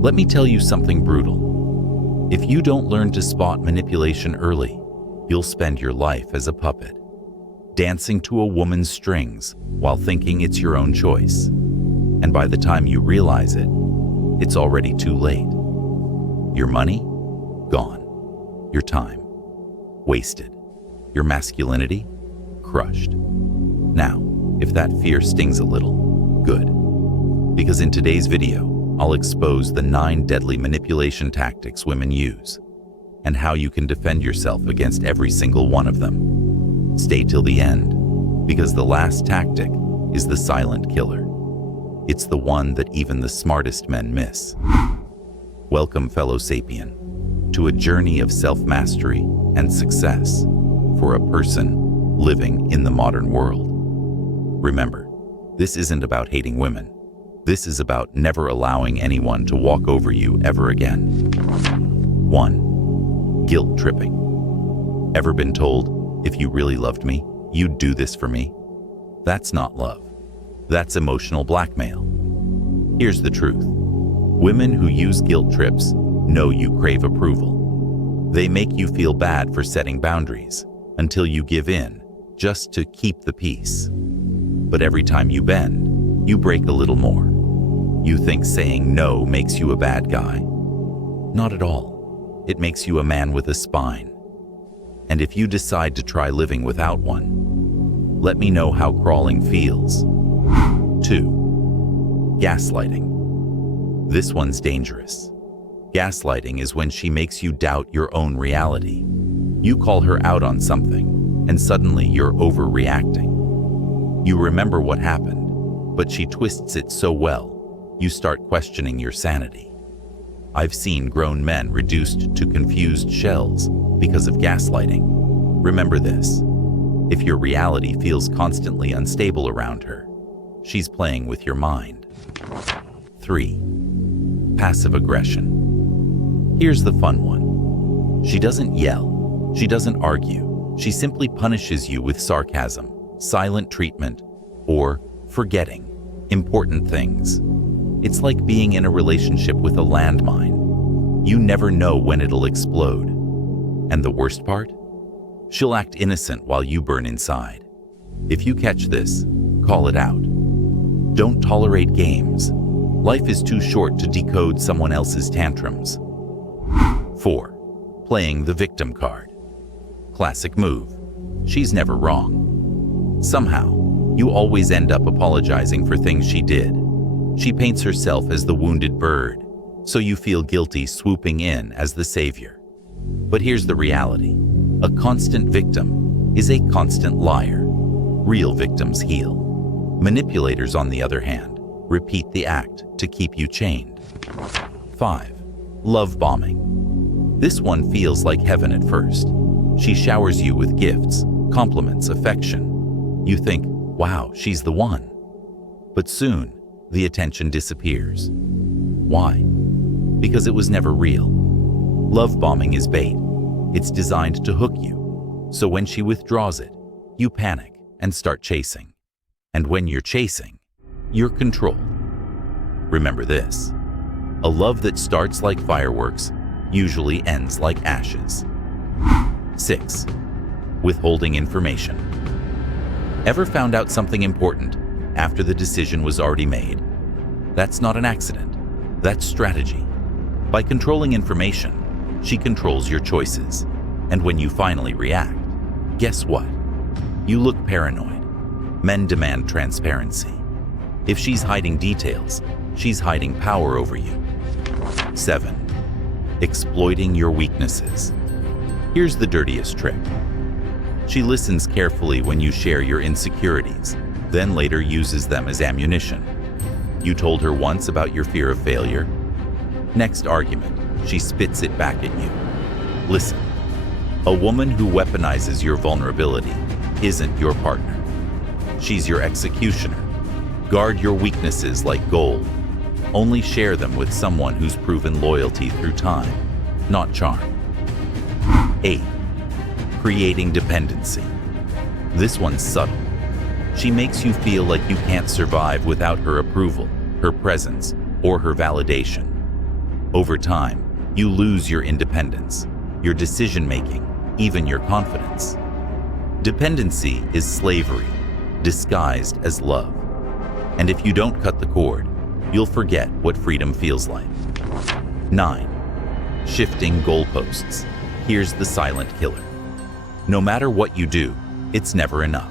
Let me tell you something brutal. If you don't learn to spot manipulation early, you'll spend your life as a puppet, dancing to a woman's strings while thinking it's your own choice. And by the time you realize it, it's already too late. Your money? Gone. Your time? Wasted. Your masculinity? Crushed. Now, if that fear stings a little, good. Because in today's video, I'll expose the 9 deadly manipulation tactics women use and how you can defend yourself against every single one of them. Stay till the end, because the last tactic is the silent killer. It's the one that even the smartest men miss. Welcome, fellow sapien, to a journey of self-mastery and success for a person living in the modern world. Remember, this isn't about hating women. This is about never allowing anyone to walk over you ever again. 1. Guilt tripping. Ever been told, if you really loved me, you'd do this for me? That's not love. That's emotional blackmail. Here's the truth. Women who use guilt trips know you crave approval. They make you feel bad for setting boundaries until you give in, just to keep the peace. But every time you bend, you break a little more. You think saying no makes you a bad guy. Not at all. It makes you a man with a spine. And if you decide to try living without one, let me know how crawling feels. 2. Gaslighting. This one's dangerous. Gaslighting is when she makes you doubt your own reality. You call her out on something, and suddenly you're overreacting. You remember what happened, but she twists it so well, you start questioning your sanity. I've seen grown men reduced to confused shells because of gaslighting. Remember this: if your reality feels constantly unstable around her, she's playing with your mind. 3. Passive aggression. Here's the fun one. She doesn't yell. She doesn't argue. She simply punishes you with sarcasm, silent treatment, or forgetting important things. It's like being in a relationship with a landmine. You never know when it'll explode. And the worst part? She'll act innocent while you burn inside. If you catch this, call it out. Don't tolerate games. Life is too short to decode someone else's tantrums. 4. Playing the victim card. Classic move. She's never wrong. Somehow, you always end up apologizing for things she did. She paints herself as the wounded bird, so you feel guilty swooping in as the savior. But here's the reality. A constant victim is a constant liar. Real victims heal. Manipulators, on the other hand, repeat the act to keep you chained. 5. Love bombing. This one feels like heaven at first. She showers you with gifts, compliments, affection. You think, wow, she's the one. But soon, the attention disappears. Why? Because it was never real. Love bombing is bait. It's designed to hook you. So when she withdraws it, you panic and start chasing. And when you're chasing, you're controlled. Remember this: a love that starts like fireworks usually ends like ashes. 6. Withholding information. Ever found out something important after the decision was already made? That's not an accident. That's strategy. By controlling information, she controls your choices. And when you finally react, guess what? You look paranoid. Men demand transparency. If she's hiding details, she's hiding power over you. 7. Exploiting your weaknesses. Here's the dirtiest trick. She listens carefully when you share your insecurities, then later uses them as ammunition. You told her once about your fear of failure. Next argument, she spits it back at you. Listen, a woman who weaponizes your vulnerability isn't your partner. She's your executioner. Guard your weaknesses like gold. Only share them with someone who's proven loyalty through time, not charm. 8. Creating dependency. This one's subtle. She makes you feel like you can't survive without her approval, her presence, or her validation. Over time, you lose your independence, your decision-making, even your confidence. Dependency is slavery, disguised as love. And if you don't cut the cord, you'll forget what freedom feels like. 9. Shifting goalposts. Here's the silent killer. No matter what you do, it's never enough.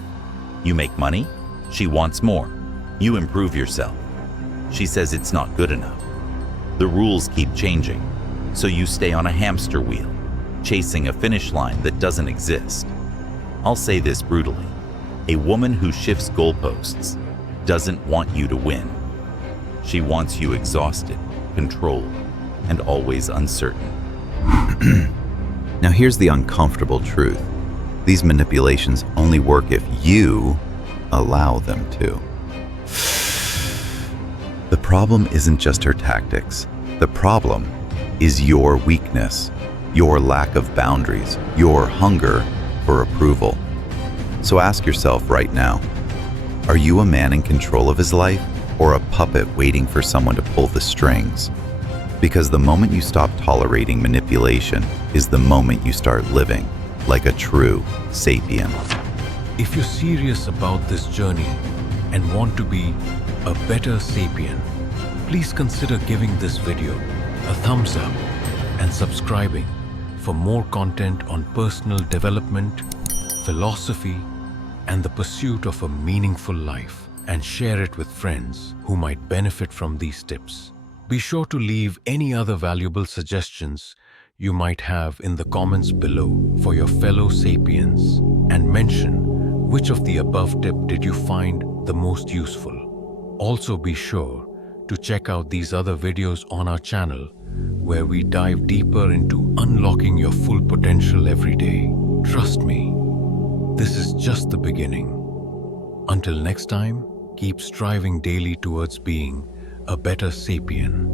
You make money, she wants more. You improve yourself. She says it's not good enough. The rules keep changing, so you stay on a hamster wheel, chasing a finish line that doesn't exist. I'll say this brutally. A woman who shifts goalposts doesn't want you to win. She wants you exhausted, controlled, and always uncertain. Now here's the uncomfortable truth. These manipulations only work if you allow them to. The problem isn't just her tactics. The problem is your weakness, your lack of boundaries, your hunger for approval. So ask yourself right now, are you a man in control of his life or a puppet waiting for someone to pull the strings? Because the moment you stop tolerating manipulation is the moment you start living like a true sapien. If you're serious about this journey and want to be a better sapien, please consider giving this video a thumbs up and subscribing for more content on personal development, philosophy, and the pursuit of a meaningful life, and share it with friends who might benefit from these tips. Be sure to leave any other valuable suggestions you might have in the comments below for your fellow sapiens, and mention which of the above tip did you find the most useful. Also be sure to check out these other videos on our channel where we dive deeper into unlocking your full potential every day. Trust me, this is just the beginning. Until next time, keep striving daily towards being a better sapien.